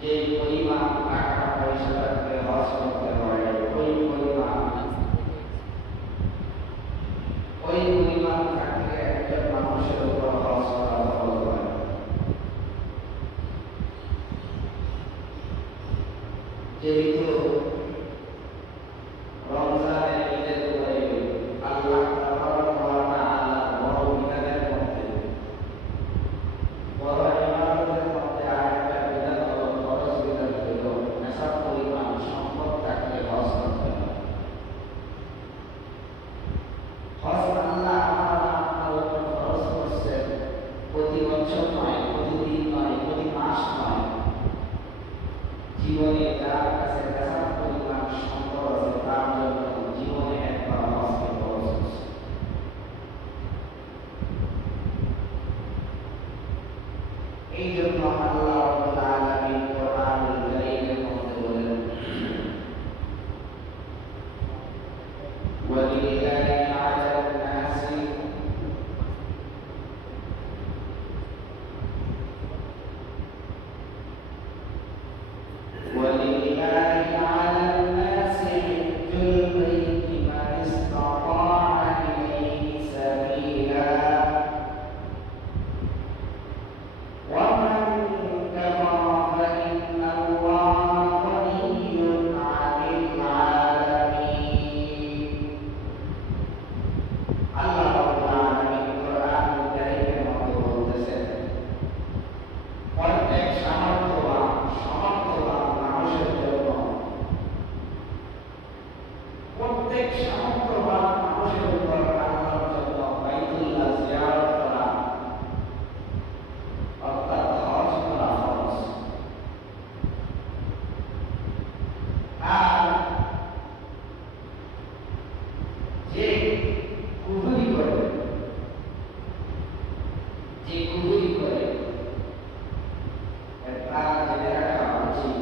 যে পরিমাণ টাকা পয়সা থাকলে হজ করতে হয় ওই পরিমাণ থাকলে একজন মানুষের উপর হজ করা ফরজ হয়। যেহেতু রমজানের ঈদের পরে আল্লাহ তাবারক ওয়া তাআলা বড় বিধানের মধ্যে বড় ইবাদতের মধ্যে আরেকটা বিধান হলো ফরজ বিধান হলো নেশাব পরিমাণ সম্পদ থাকলে হজ করতে হয়। হজ আল্লাহ আপনার উপর ফরজ করছেন প্রতি বছর নয়, প্রতিদিন নয়, প্রতি মাস নয়, জীবনে যার কাছে নেশাব পরিমাণ সম্পদ আছে তার জন্য জীবনে একবার হজকে ফরজ করছে। এই জন্য আল্লাহ রাব্বুল আলামিন কোরআনুল কারীমের মধ্যে বলেন, ওয়ালিল্লাহি আলান নাসি ওয়ালিল্লাহি আলান নাসি হিজ্জুল বাইতি মান ইসতাতাআ ইলাইহি সাবিলা ومن كفر فإن الله غني عن العالمين। আল্লাহ রাব্বুল আলামিন কোরআনুল কারীমের মধ্যে বলতেছেন, প্রত্যেক সামর্থ্যবান মানুষের জন্য, প্রত্যেক সামর্থ্যবান মানুষের উপর আল্লাহর জন্য বাইতুল্লাহ জিয়ারত করা অর্থাৎ হজ করা ফরজ। আর যে কুফরি করে তার জেনে রাখা উচিত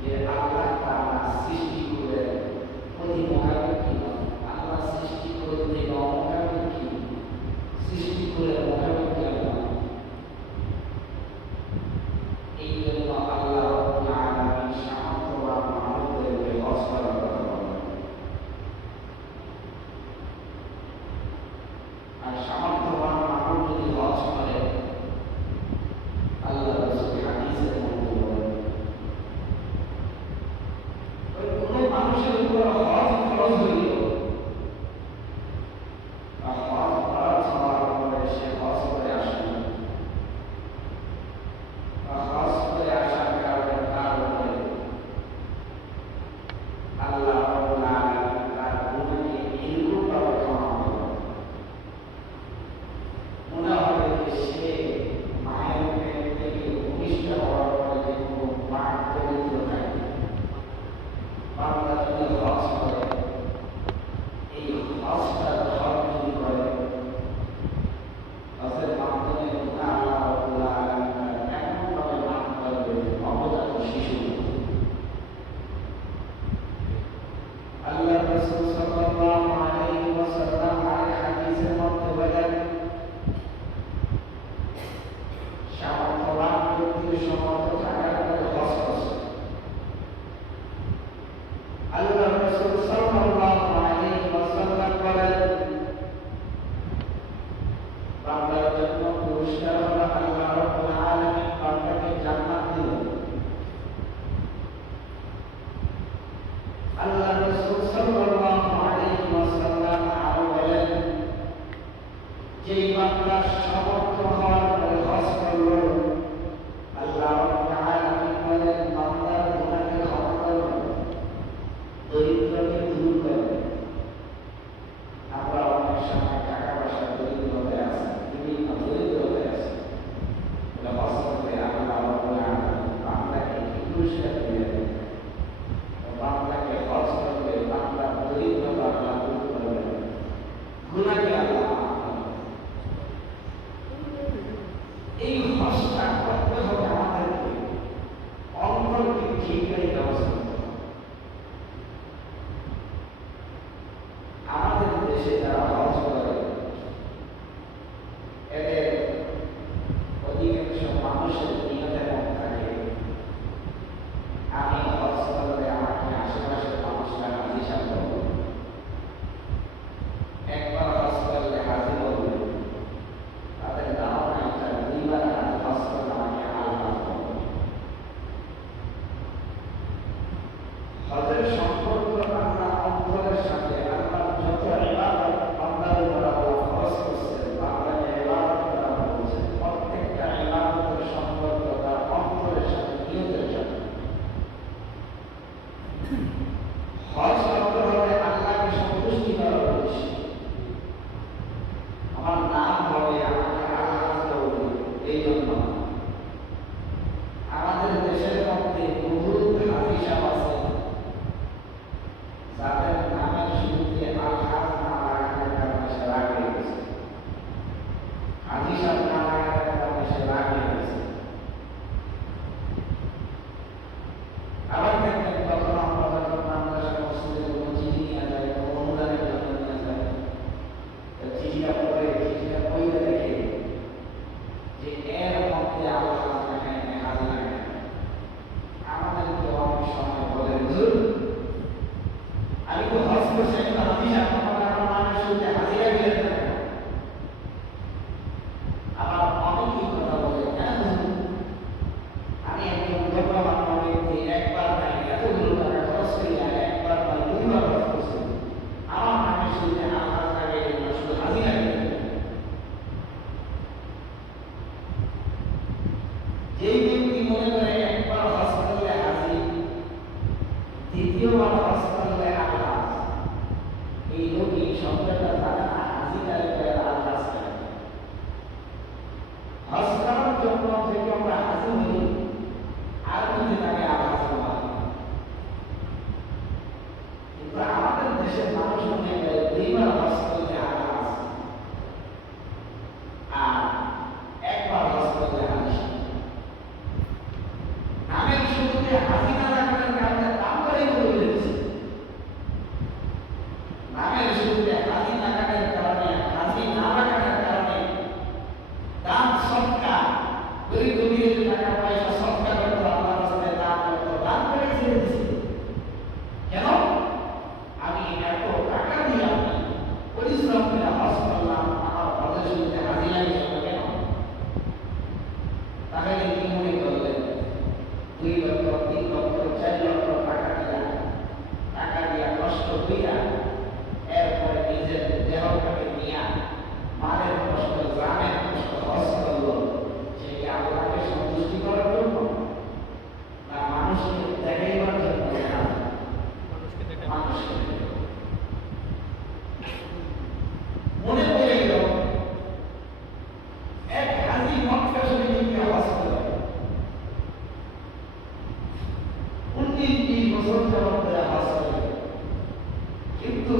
যে আল্লাহ তাআলা সৃষ্টি করে প্রতি মহাব্বতী নয়, আল্লাহ সৃষ্টি করতে অমহাব্বতী, সৃষ্টি করে মহাব্বতী আল্লাহ। এই জন্য আল্লাহ রাব্বুল আলামিন সামর্থ্যবান মানুষদেরকে হজ করার কথা বলেন। আর সামর্থ্যবান মানুষ যদি হজ করে, আল্লাহ রাসূল হাদিসের মধ্যে বলেন, ওই কোনো মানুষের উপর হজ ফরজ হইল, আর হজ ফরজ হওয়ার পরে সে হজ করে আসলো, হজ করে আসার কারণে তার উপরে আল্লাহ রাব্বুল আলামিন তার গুনাহকে এরকমভাবে ক্ষমা করবেন, মনে হবে যে সে মায়ের পেট থেকে ভূমিষ্ঠ হওয়ার পরে যে কোনো পাপ দরিদ্র থাকে। বান্দা যদি হজ করে, এই হজটা ধর্ম যদি করে, হজের মাধ্যমে গুনাহ আল্লাহ রাব্বুল আলামিন এমনভাবে মাফ করবে নবজাত শিশু। আল্লাহ রাসূল সাল্লাল্লাহু আলাইহি ওয়াসাল্লাম আরেক হাদিসের মধ্যে বলেন, সামর্থ্যবান ব্যক্তির সামর্থ্য থাকার পরে হজ করছে। আল্লাহ রাসূল সাল্লাল্লাহু আলাইহি ওয়াসাল্লাম বলেন, বান্দার জন্য পুরস্কার হলো আল্লাহ রাব্বুল আলামিন বান্দাকে জান্নাত দিবেন। আল্লাহ রাসূল সাল্লাল্লাহু আলাইহি ওয়াসাল্লাম আরো বলেন, যেই বান্দা সামর্থ্য হওয়ার পরে হজ করলো, আল্লাহ রাব্বুল আলামিন বলেন বান্দার গুনাহকে ক্ষমা করবেন, দরিদ্রকে দূর করবেন। আমরা অনেক সময় টাকা পয়সা দরিদ্রতে আছে, বিভিন্ন দরিদ্রতে আছে, হজ করতে আল্লাহ রাব্বুল আলামিন বান্দাকে কি পুরস্কার দিবেন? বান্দাকে হজ করবে, বান্দার দরিদ্রতা আল্লাহ দূর করবেন, গুনাহকে আল্লাহ মাফ করবেন। এই হজটা করতে হবে আমাদেরকে অন্তরকে ঠিক রেখে ব্যবস্থা করতে হবে। আমাদের দেশে যারা হজ করে, এদের অধিকাংশ মানুষের নিয়ত এমন থাকে বিধবা ব্যক্তি একবার নাই এতগুলো টাকা খরচ করিয়া একবার নয় দুইবার খরচ করছে, আমার নামে শুনতে আমার টাকা শুধু হাজির লাগে। যেই ব্যক্তি মনে করে একবার হজ করলে হাজির, দ্বিতীয়বার হজ করলে আল্লাহ, এই লোকই শব্দটা জানে না হাজির আল্লাহ হজ করার জন্য থেকে আমরা হাজির হই আর মধ্যে তাকে আল্লাহ কিন্তু আমাদের দেশের মানুষ মনে করে দুইবার হজ করলে আল্লাহ আর একবার হজ করলে হাজির। নামের শুরুতে হাজি না লাগানোর কারণে দাম করে বলে দিয়েছে, নামের শুরুতে হাজি লাগানোর কারণে হাজি না লাগানোর কারণে দান সৎকা গরিব দুনিয়ার টাকা পয়সা সৎকা করতো, আল্লাহ রাস্তায় দান করতো, দান করে ছেড়ে দিয়েছে। কেন? আমি এত টাকা দিয়ে আমি পরিশ্রম করে হজ করলাম, আমার হজের শুরুতে হাজি লাগে কেন? তাহলে কি মনে করলেন 2 লক্ষ 3 লক্ষ 4 লক্ষ টাকা দিয়া কষ্ট হইয়া এরপরে নিজের দেহটাকে নিয়া মানের কষ্ট জানের কষ্ট হজ করলো, সেটি আল্লাহকে সন্তুষ্টি করার জন্য না মানুষকে দেখাইবার জন্য? মানুষকে মনে পড়ে গেল এক হাজি মক্কা শরীফে গিয়ে হজ করে 19-20 বছর যাবত হজ করে, কিন্তু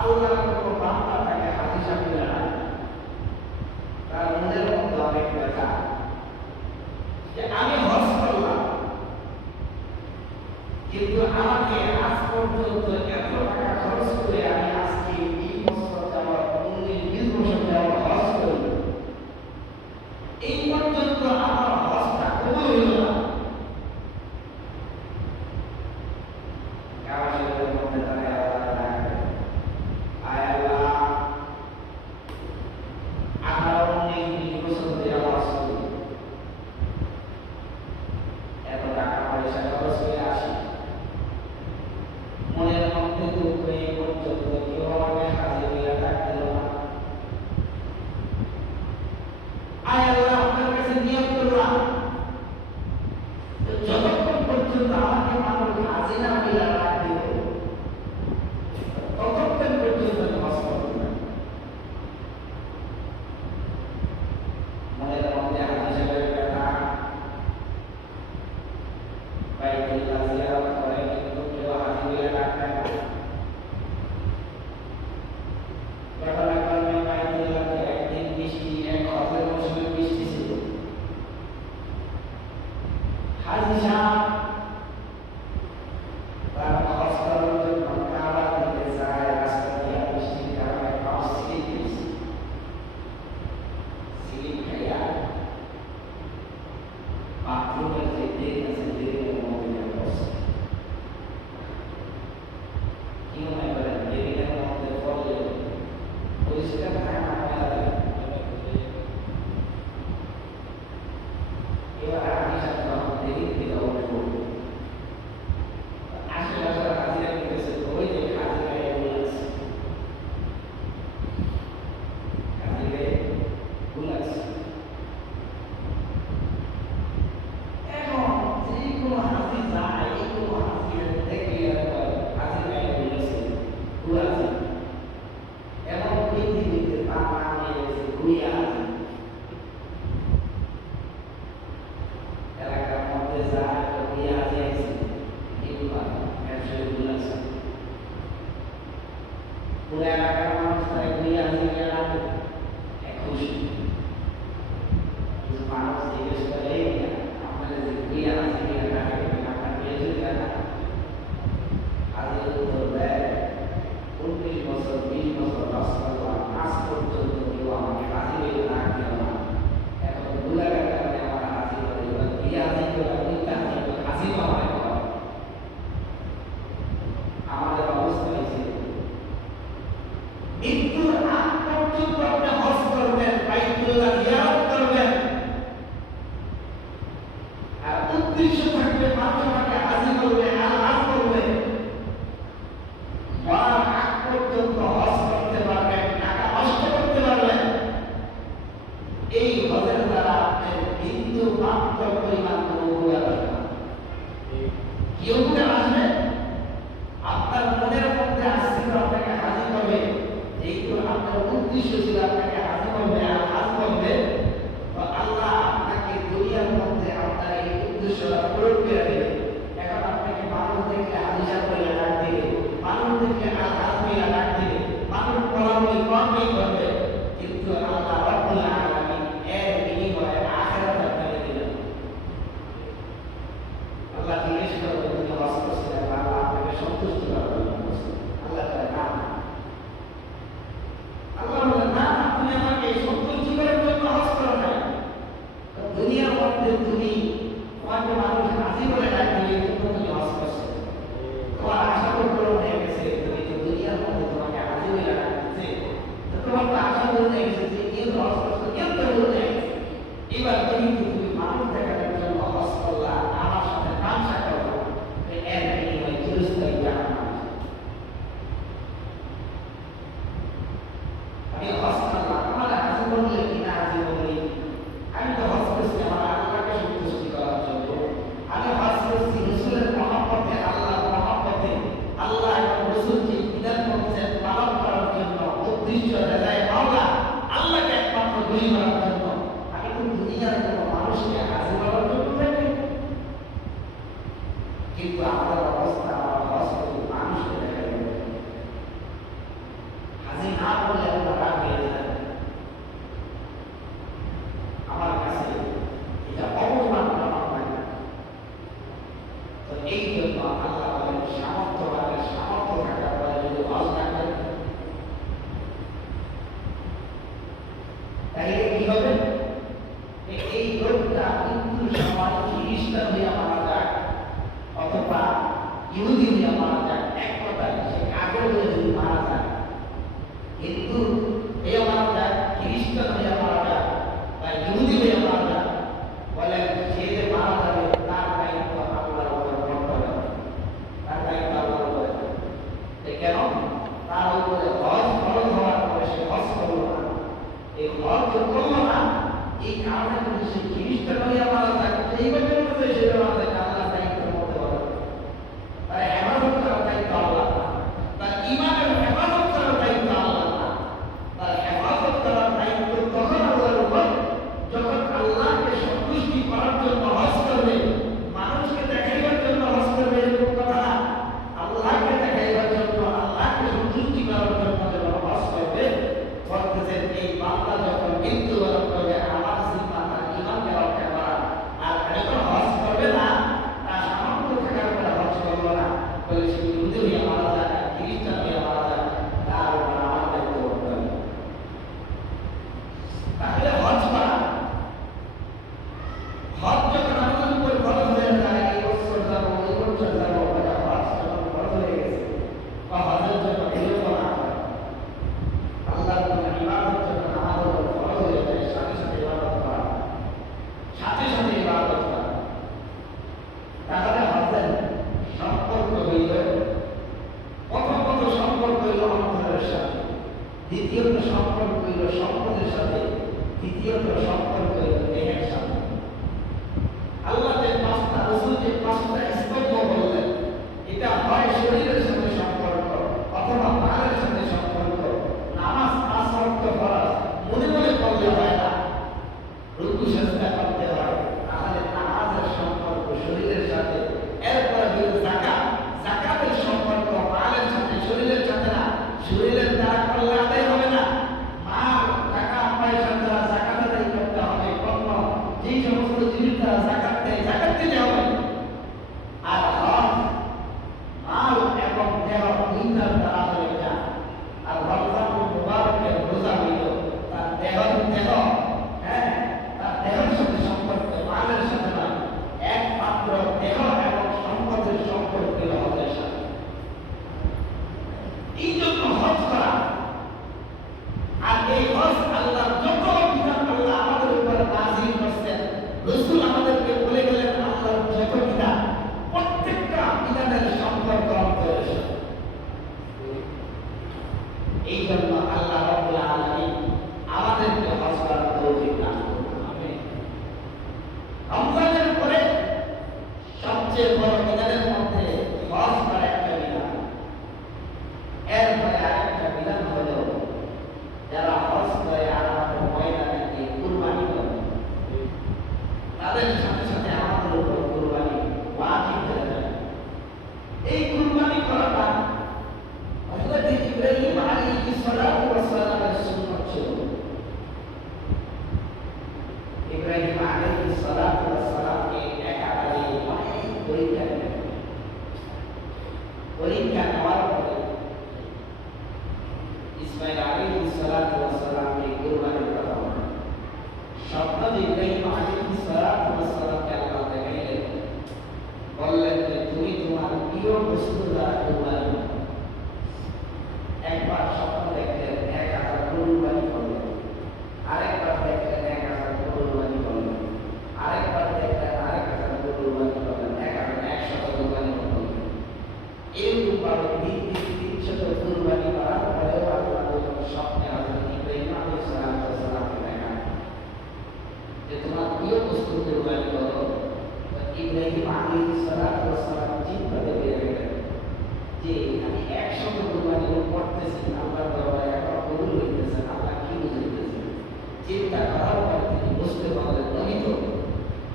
আল্লাহ কোনো বান্দা তাকে হাজি সাহেব তার মনের মধ্যে অনেক ব্যথা যে আমি হজ করলাম কিন্তু আমাকে আজ পর্যন্ত এত টাকা খরচ করে আমি আজকে 20 বছর যাবত 19-20 বছর যাবত হজ করি, এই পর্যন্ত আমার হজটা কবুল হইল না। যতক্ষণ পর্যন্ত আমাকে মানুষ হাজি না মিলা রাখবে ততক্ষণ পর্যন্ত হজ করবে না। মনের মধ্যে হাজি সাহেবের ব্যথা, বাইতুল্লাহ জিয়ারত করে কিন্তু কেউ হাজি মিলা রাখবে না। ঘটনাক্রমে বাইতুল্লাহতে একদিন বৃষ্টি, এক হজের মৌসুমে বৃষ্টি ছিল। হাজি সাহেব তার হজ করার জন্য কাবার দিকে যায়, রাস্তা দিয়ে বৃষ্টির কারণে পাও স্লিপ দিয়েছে, স্লিপ খাইয়া বাথরুমের যে ড্রেন আছে ড্রেনের মধ্যে পড়ছে। কি মনে করেন ড্রেনের মধ্যে পড়লে পরিষ্কার থাকে না? এবার হাজি সাহেব যখন দেরি থেকে উঠবো আশেপাশে হাজিরা গেছে, ওই যে হাজিরা বুলাচ্ছে, হাজিরে বুলাচ্ছে। এখন যে কোনো হাজি যায়, এই কোনো হাজিরা দেখলে হাজিরা বুলাচ্ছে, এমন পৃথিবীতে তার নাম নিয়েছে ঘুরিয়া আছে। এলাকার মধ্যে যায় ঘুরিয়া আছে এগুলা ব্যবসায়ী বুলাচ্ছে, পুরো এলাকার মানুষ তাই ঘুরিয়া আছে খুশি। কিছু মানুষ জিজ্ঞেস করে আপনাদের যে ঘুরিয়া আছে আপনার পেয়েছে না? আজকে উত্তর দেয় 19 বছর 20 বছর হজ করলাম, আজ পর্যন্ত কেউ আমাকে হাজি হয়ে না দিল না। এখন গুলাগার কারণে আমার হাজি করে, এবার কি হাজি করে হাজি আমার আমাদের অবস্থা হয়েছে মৃত্যুর আগ পর্যন্ত আপনি হজ করবেন, বাইতুল্লাহ জিয়ারত করবেন, আর উদ্দেশ্য থাকবে মানুষ আমাকে হাজির করবে আর হাজ করবে, মরার আগ পর্যন্ত হজ করতে পারবেন, টাকা নষ্ট করতে পারবেন, এই হজের দ্বারা আপনার বিন্দু মাত্র পরিমাণ কোনো উপকার আসবে না। কি উপকার আসবে? আপনার মনের মধ্যে আসছিল আপনাকে হাজির করবে, যেহেতু আপনার উদ্দেশ্য ছিল আপনাকে হাজির করবে আর হাজ করবে, তো আল্লাহ আপনাকে দুনিয়ার মধ্যে আপনার এই উদ্দেশ্যটা প্রয়োগ করে দেবে। এখন আপনাকে মানুষ দেখলে হাজিরা করে ডাক দেবে, মানুষ দেখলে আর হাজ করে ডাক দেবে, মানুষ পড়াবই কমই করবে, কিন্তু আল্লাহ রাব্বুল আলামিন এর বিনিময়ে আখিরাত আপনাকে দিবেন। আল্লাহ জিজ্ঞেস করবে তুমি হজ করছিলে, আল্লাহ আপনাকে সন্তুষ্ট করবে, আল্লাহ বলে না, আল্লাহ বলে না, তুমি আমাকে সন্তুষ্টি করার জন্য হজ করো না, দুনিয়ার মধ্যে তুমি তোমাকে মানুষ হাজির করে ডাকবে এই জন্য তুমি হজ করছো, তোমার আশা পূরণ হয়ে গেছে, তুমি যে দুনিয়ার মধ্যে তোমাকে হাজির করে ডাকছে, তো তোমার তো আশা পূরণ হয়ে গেছে যে এই হজ করছো, এর তো পূরণ হয়ে গেছে, এবার তুমি মানুষ দেখানোর জন্য হজ করলা, আমার সাথে তামসা করলা, এর বিনিময়ে চিরস্থায়ী জাহান্নাম। আমি হজ করলাম, আমার হাজির করলে কিনা হাজির করলে, আমি তো হজ করছি আমার আল্লাহকে সন্তুষ্টি করার জন্য, আমি হজ করছি রাসূলের মহব্বতে, আল্লাহর মহব্বতে, আল্লাহ এবং রাসূল যে বিধান করেছেন পালন করার জন্য, উদ্দেশ্য রেজায়ে মাওলা, আল্লাহকে একমাত্র খুশি করার জন্য। আমি তো দুনিয়ার কোনো মানুষকে হাজির করার জন্য যাইনি, কিন্তু আমাদের অবস্থা, আমরা হজ করি মানুষকে দেখাই দেবো, হাজির না করলে আমরা রাগ হয়ে যায়। আমার কাছে এটা অপমান করা হয় না। তো এই জন্য আল্লাহ বলেন সামর্থ্য রাখে, সামর্থ্য থাকার পরে যদি হজ না করেন তাহলে কি হবে? এই লোকটা মৃত্যুর সময় খ্রিস্টান হইয়া মারা যাক অথবা ইহুদি হইয়া মারা যাক, এক কথায় সে কাফের হয়ে যদি মারা যায়, হিন্দু হইয়া মারা যাক, খ্রিস্টান হইয়া মারা যাক বা ইহুদি হইয়া মারা যাক, বলেন সে যে মারা যাবে তার দায়িত্ব আল্লাহর উপর বর্তাবে, তার দায়িত্ব আল্লাহর উপরে। কেন? তার উপরে হজ ফরজ হওয়ার পরে সে হজ করলো না, এই হজ করলো না, এই কারণে যদি সে খ্রিস্টান হইয়া মারা যাক, এই বছরের মধ্যে সে মারা যাক, আল্লাহ দায়িত্বের মধ্যে বলে তার হেফাজত করার দায়িত্ব আল্লাহ না, তার ইমানের হেফাজত করার দায়িত্ব আল্লাহ না, তার হেফাজত করার দায়িত্ব তখন আল্লাহর উপর যখন আল্লাহকে সন্তুষ্টি করার জন্য হজ করবে, মানুষকে দেখাইবার জন্য হজ করবে এরকম কথা না, আল্লাহকে দেখাইবার জন্য, আল্লাহকে সন্তুষ্টি করার জন্য যখন হজ করবে, বলতেছেন এই বান্দা যখন মৃত্যুবরণ করবে আমার জিম্মা তার ইমানকে রক্ষা করা, আর যখন হজ করবে না তার সামর্থ্য থাকার পরে হজ করলো না, বলে সে ইহুদি হইয়া মারা যায়, খ্রিস্টান হইয়া মারা যায়, তার উপর আমার দায়িত্ব করতে হবে। তাহলে হজ করা, হজ যখন আমাদের উপর ফরজ হয়ে যায়, এই বছর যাবো, এই বছর যাবো, হজ যখন ফরজ হয়ে গেছে বা হজের জন্য বিলম্ব না করে, আল্লাহর জন্য ইবাদত যখন আমাদের উপর ফরজ হয়ে যায়, সাথে সাথে ইবাদত করা, সাথে সাথে ইবাদত করা, তাহলে হজের সম্পর্ক হইল, প্রথমত সম্পর্ক হইল অন্তরের সাথে, দ্বিতীয়ত সম্পর্ক হইল সম্পদের সাথে, তৃতীয়ত সম্পর্ক হইল দেহের সাথে। আল্লাহ যে পাঁচটা, রাসূল যে পাঁচটা স্তম্ভ বললেন, এটা হয় শরীরের সাথে সম্পর্ক অথবা মালের সাথে সম্পর্ক। নামাজ ৫ ওয়াক্ত ফরজ, মনে মনে পড়লে হয় না, রুকু সিজদা করতে হয়, তাহলে নামাজের সম্পর্ক শরীরের সাথে। এরপরে হইল যাকাত, যাকাতের সম্পর্ক মালের সাথে, শরীরের সাথে না, শরীরের দ্বারা করলে আদায় হবে না, মাল টাকা পয়সা দ্বারা যাকাত আদায় করতে সবচেয়ে বড় বিধানের মধ্যে হজ করা একটা বিধান। এরপরে আরেকটা বিধান হলো যারা হজ করে আরাফাতের ময়দানে গিয়ে কুরবানি করে তাদের সাথে সাথে আমাদের উপর কুরবানি ওয়াজিব হয়ে যায়। এই কুরবানি করাটা হযরত ইব্রাহিম আলাইহিস সালাতু ওয়াস সালামের সুন্নাত ছিল। ইব্রাহিম আলাইহিস সালাতু ওয়াস সালামকে একেবারে অনেক পরীক্ষা দিলেন। পরীক্ষা নেওয়ার পরে ইসমাঈল আলাইহিস সালাতু ওয়াস সালামকে কুরবানির কথা বললেন। স্বপ্ন ইব্রাহিম আলাইহিস সালাতু ওয়াস সালামকে আল্লাহ দেখাইলেন, বললেন যে তুমি তোমার প্রিয় বস্তু দ্বারা কুরবানি করো। একবার স্বপ্ন দেখলেন 1000 কুরবানি করলেন, আরেকবার দেখলেন 1000 কুরবানি করলেন, আরেকবার দেখলেন 1000 কুরবানি করলেন, 100 কুরবানি করলেন। এরকম ভাবে 300 কুরবানি করার পরেও আল্লাহ স্বপ্নে হযরত ইব্রাহিম আলাইহিস সালামকে দেখান যে তোমার প্রিয় বস্তু কুরবানি করো। ইব্রাহিম আলাইহিস সালাম চিন্তা করে গেলেন যে আমি 100 কুরবানি করতেছি, আল্লাহর দরবারে এখন কবুল হইতেছে না, আল্লাহ কি বুঝাইতেছে। চিন্তা করার পর তিনি বুঝতে পারলেন নহিত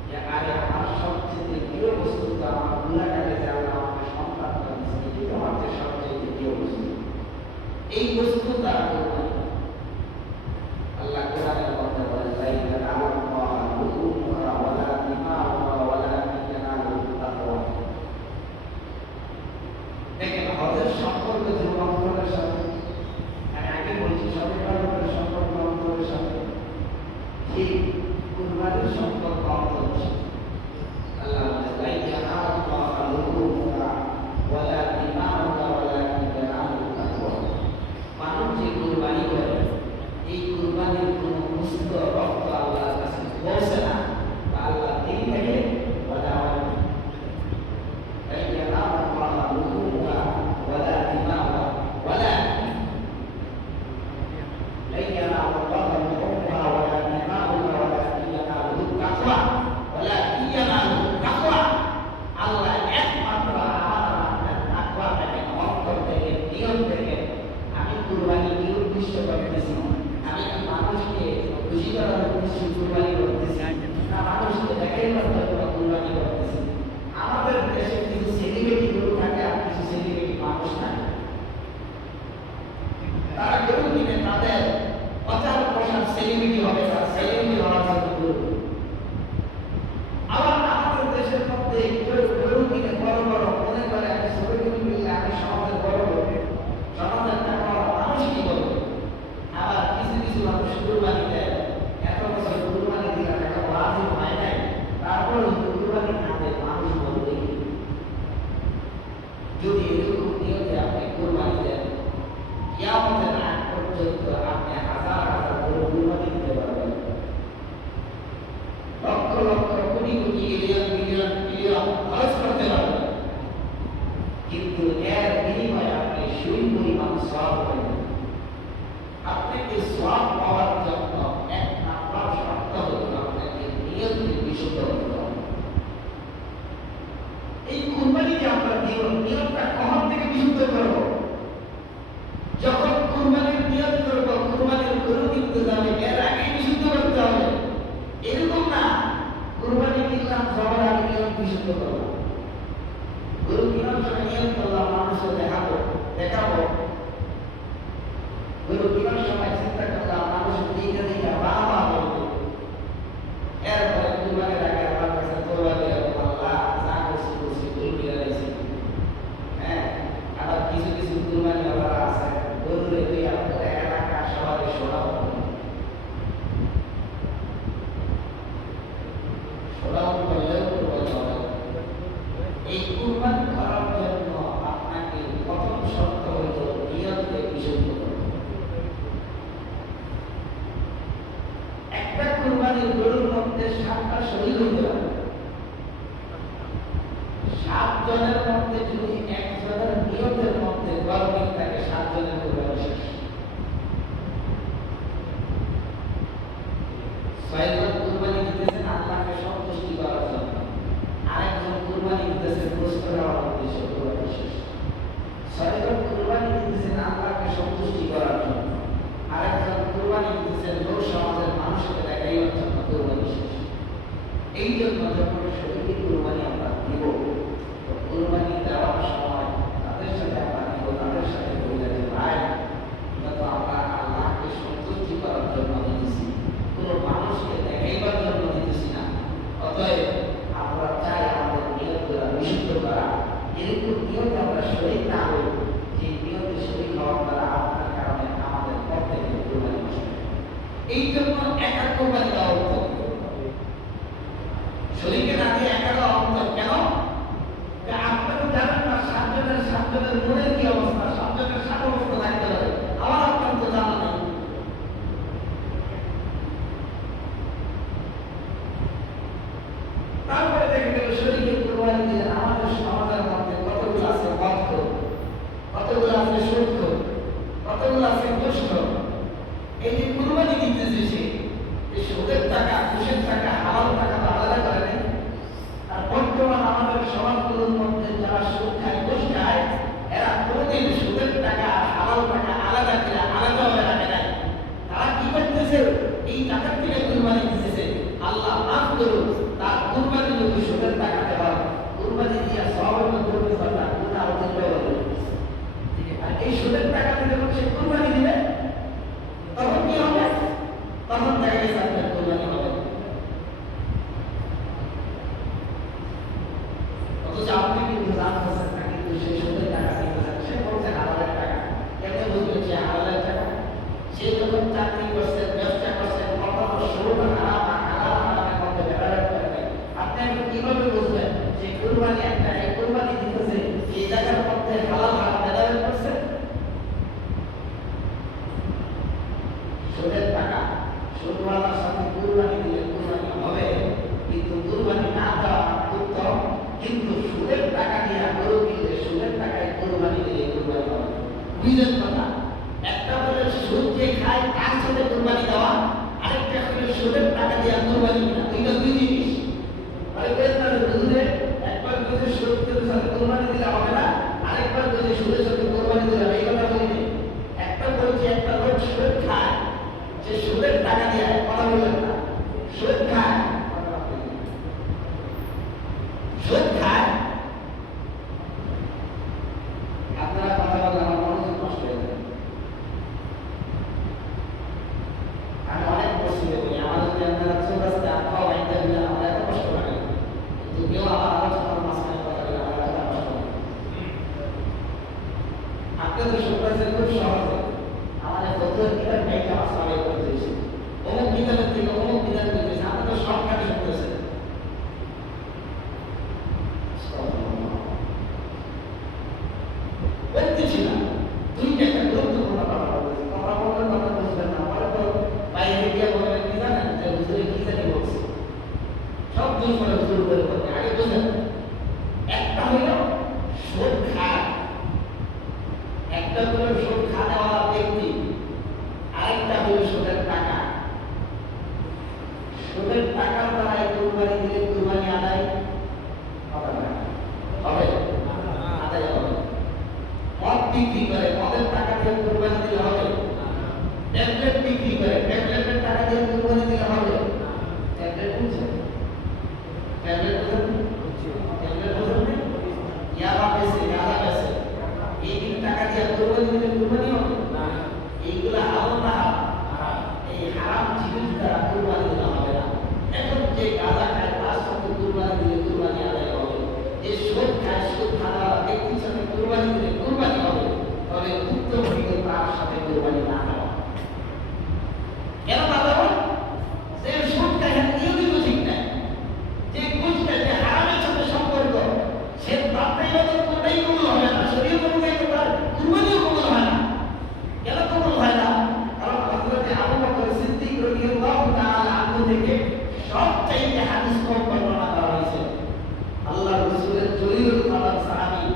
যে আরে আমার সবচেয়ে প্রিয় বস্তু তো আমার গুনাহগারে যে আল্লাহ আমাকে সন্তান দিয়েছে, এটাই আমার যে সবচেয়ে প্রিয় বস্তু। এই বস্তু দ্বারা কুরবানি আল্লাহ কোরআনের মধ্যে বলেন লা ইয়ানালু লুহুমুহা ওয়ালা দিমাউহা ওয়ালাকিন ইয়ানালুহু তাকওয়া। দেখেন হজের সম্পর্ক যে অন্তরের সাথে, আমি আগে বলছি সবের সম্পর্ক অন্তরের সাথে, ঠিক কুরবানির সম্পর্ক অন্তরের সাথে। আল্লাহ বলেন লা ইয়ানালু লুহুমুহা ওয়ালা দিমাউহা ওয়ালাকিন ইয়ানালুহু তাকওয়া। মানুষ যে কুরবানি করে এই কুরবানির কোনো মুস্ত রক্ত আল্লাহর কাছে পৌঁছে না, আল্লাহ দিন থেকে বলা হয় আমি কুরবানি কি উদ্দেশ্য করতেছি, আমি কি মানুষকে খুশি করার উদ্দেশ্যে কুরবানি করতেছি না মানুষকে দেখাইবার জন্য কুরবানি করতেছি। আমাদের দেশে কিছু সেলিব্রিটি গরু থাকে আর কিছু সেলিব্রিটি মানুষ থাকে। তারা গরু কিনে তাদের প্রচার প্রসার সেলিব্রিটি হবে, তারা সেলিব্রিটি হওয়ার জন্য গরু। আবার আমাদের দেশের মধ্যে গরু কিনে বড় বড় মনে করে আমি ছোট গরু কিনলে আমি সমাজের বড় লোক, সমাজের টাকা মানুষ কি বলবে। আবার কিছু কিছু মানুষ কুরবানি দেয়, এত বছর কুরবানি দিলাম একটা ওয়াজিব হয় নাই, তারপর কুরবানি না দেয় মানুষ বলবে কি। যদি এরকম নিয়তে আপনি কুরবানি দেন, কিয়ামতের আগ পর্যন্ত আপনি হাজার হাজার গরু কুরবানি দিতে পারবেন, লক্ষ লক্ষ কোটি কোটি মিলিয়ন খরচ করতে পারবেন, কিন্তু এর বিনিময়ে আপনি সুই পরিমাণ সওয়াব পাবেন। আপনাকে সওয়াব পাওয়ার জন্য এক নাম্বার শর্ত হলো আপনাকে নিয়তকে বিশুদ্ধ করতে হবে। এই কুরবানি যে আমরা দিব, নিয়তটা কখন থেকে বিশুদ্ধ করব? যখন কুরবানির নিয়ত করব, কুরবানির গরু কিনতে যাবে এর আগে বিশুদ্ধ করতে হবে। এরকম না কুরবানি কিনলাম যাওয়ার আগে নিয়ত বিশুদ্ধ করলাম, গরু কেনার সময় নিয়ত করলাম মানুষকে দেখাবো, গরু কেনার সময় চিন্তা করলাম মানুষের দিকে দিকে বাবা বলবে, এরপরে কুরবানির আগে আমার কাছে তোবা দিলাম আল্লাহ যা করছি করছি গরু কিনে দিয়েছি। হ্যাঁ, আবার কিছু কিছু কুরবানি আবার আছে গরু রেখে আপনার এলাকা শহরে সরাও করলেও কুরবানি হবে। এই কুরবানি করার জন্য আপনাকে প্রথম শর্ত হলো নিয়তকে বিশুদ্ধ করা। একটা কুরবানির গরুর মধ্যে 7টা শরীর হতে হবে। 7 জনের মধ্যে যদি একজনের নিয়তের মধ্যে গর্বিত থাকে 7 জনের কুরবানি শেষ। 6 জন কুরবানি দিতেছেন আল্লাহকে সন্তুষ্টি করার জন্য, আরেকজন কুরবানি দিতেছেন কষ্ট। এই যে কুরবানি দিতেছে সে, এই সুদের টাকা, ঘুষের টাকা, হালাল টাকা তো আলাদা করে নেই। আর বর্তমান আমাদের সমাজগুলোর মধ্যে যারা সুদ খায়, ঘুষ খায়, এরা কোনোদিন সুদের টাকা আর হালাল টাকা আলাদা করে আলাদাভাবে রাখে নাই। তারা কি করতেছে? এই টাকার থেকে কুরবানি দিতেছে। আল্লাহ মাফ করুন, তার কুরবানি যদি সুদের টাকাতে হয়, কুরবানি দিয়া সওয়াবের মধ্যে না গুনাহ অতিরিক্ত হবে। আর এই সুদের টাকা থেকে যখন সে কুরবানি দিবে, তখন কি হবে? তখন দেখা গেছে আপনার কুরবানি হবে। অথচ আপনি কিন্তু জানতেছেন না, কিন্তু সেই সুদের টাকা দিতেছেন, সে বলছে হালালের টাকা। কেমনে বুঝবেন সে হালালের টাকা? সে যখন চাকরি করছেন, ব্যবসা করছেন, কখনো সুদ হারাম হারামের মধ্যে ভেদাভেদ করে নাই। আপনি এখন কিভাবে বুঝবেন যে কুরবানি একটা, এই কুরবানি দিতেছে এই জায়গার মধ্যে হালাল হারাম ভেদাভেদ করছে? সুদের টাকা, সুদওয়ালার সাথে কুরবানি দিলে কুরবানি হবে, কিন্তু কুরবানি না দেওয়া উত্তম। কিন্তু সুদের টাকা দিয়ে গরু কিনলে, সুদের টাকায় কুরবানি দিলে কুরবানি হবে। বুঝলেন কথা? একটা হলো সুদ যে খায় তার সাথে কুরবানি দেওয়া, আরেকটা হলো সুদের টাকা দিয়ে কুরবানি কিনা। দুইটা দুই জিনিস। একবার যদি সুদের সাথে কুরবানি দিলে হবে না, আরেকবার যদি সুদের সাথে কুরবানি দিলে হবে। এই কথা বলিনি। একটা বলছি, একটা লোক সুদ খায়, যে সুদের টাকা দিয়ে, কথা বললেন না, সুদ খায়, সুদ খায়। আপনারা কথা বললে আমার মনোযোগ নষ্ট হয়ে যাবে। আমি অনেক পরিস্থিতি বলি, আমার যদি আপনারা চৌরাস্তা খাওয়া বাইতে দিলে আমার এত কষ্ট লাগে, কিন্তু কেউ আমার আলোচনার মাঝখানে কথা বলে আমার এত কষ্ট লাগে। আপনি তো শুনতেছেন খুব সহজে, আমাদের বন্ধুর কিতাব মেয়েটা মাসলা করে দিয়েছে, অমুক কিতাবের থেকে অমুক কিতাব দিয়েছে, আপনি তো শর্টকাটে শুনতেছেন। বলতেছি না, দুইটা একটা গুরুত্বপূর্ণ কথা বলতেছি। কথা বললে কথা বুঝবেন না, পরে তো বাইরে গিয়ে বলবেন কি জানেন, যে হুজুরে কি জানি বলছে, সব দুই পরে হুজুর করে বলবে। আগে বুঝেন, একটা হলো সুদ খায়, একটা হলো সুদ খাওয়া ব্যক্তি, আরেকটা হলো সুদের টাকা। সুদের টাকার দ্বারা কুরবানি দিলে কুরবানি আদায় হবে না, হবে আদায় হবে। মদ বিক্রি করে, মদের টাকা দিয়ে কুরবানি দিলে হবে। ট্যাবলেট বিক্রি করে, ট্যাবলেটের টাকা দিয়ে কুরবানি দিলে হবে। ট্যাবলেট বুঝছেন? ট্যাবলেট বুঝেন? ট্যাবলেট বুঝেন? ইয়াবা বেছে, গাঁজা বেছে, এই টাকা দিয়ে কুরবানি দিলে কুরবানি হবে না। এইগুলা হারাম না হারাম? এই হারাম জিনিস দ্বারা কুরবানি দিলে হবে না। এখন যে গাঁজা খায় তার সাথে কুরবানি দিলে কুরবানি আদায় হবে। যে সুদ খায়, সুদ খাওয়া ব্যক্তির সাথে কুরবানি দিলে কুরবানি হবে। তবে উত্তম হইল তার সাথে কুরবানি না দেওয়া। কেন না দেওয়া? যে সুদ খায় নিয়মিত ঠিক নাই, যে ঘুষ খায়, যে হারামের সাথে সম্পর্ক, সে তার ইবাদত কোনটাই কবুল হবে না। শরীয়ত অনুযায়ী তো তার কুরবানিও কবুল হয় না। কেন কবুল হয় না? কারণ হযরত আবু বকর সিদ্দিক রাদিয়াল্লাহু তাআলা আনহু থেকে সবচাইতে হাদিস কম বর্ণনা করা হয়েছে। আল্লাহর রাসূলের জলিলুল কদর সাহাবী,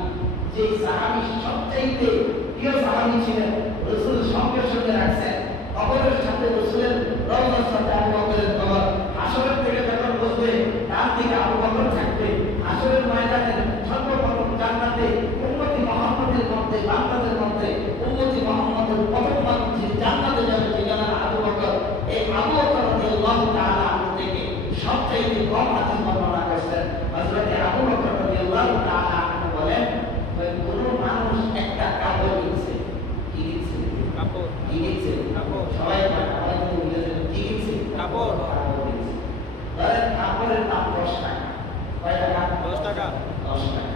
যে সাহাবী সবচাইতে প্রিয় সাহাবী ছিলেন, রাসূল সঙ্গে সঙ্গে রাখছেন। কবরের সাথে রাসূলের রওজার সাথে আবু বকরের কবর। হাসরের থেকে যখন বসবে, ডান দিকে আবু বকর থাকবে। হাসরের ময়দানে সর্বপ্রথম জান্নাতে উম্মতি মুহাম্মদের মধ্যে, বান্দাদের মধ্যে উম্মতি মুহাম্মদের প্রথম মানুষ যে জান্নাতে যাবে, যেখানে আবু বকর, এই আবু বকর রাদিয়াল্লাহু তাআলা আনহু থেকে সবচাইতে কম হাদিস বর্ণনা করেছেন। হযরত আবু বকর রাদিয়াল্লাহু তাআলা আনহু বলেন, কোন মানুষ একটা কাপড় কিনছে, কি কিনছে? কাপড়। কি কিনছে? কাপড়। সবাই সবাই তো বুঝেছেন কি কিনছে? কাপড়। কাপড় কিনছে। ধরেন কাপড়ের দাম 10 টাকা। কয় টাকা? 10 টাকা। 10 টাকা।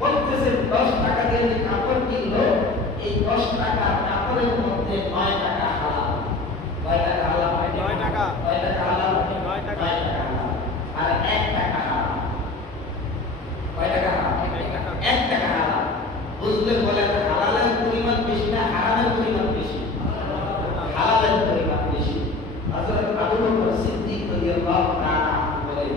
বলতেছে 10 টাকা দিয়ে যে কাপড় কিনলো, এই 10 টাকা কাপড়ের মধ্যে 9 টাকা হালাল। কয় টাকা হালাল? 9 টাকা। কয় টাকা হালাল? 9 টাকা। 9 টাকা হালাল। আর 1 টাকা হারাম। কয় টাকা হারাম? 1 টাকা। 1 টাকা হারাম। বুঝলে বলেন হালালের পরিমাণ বেশি না হারামের পরিমাণ বেশি? হালালের পরিমাণ বেশি। হযরত আবু বকর সিদ্দিক রাদিয়াল্লাহু তাআলা বলেন,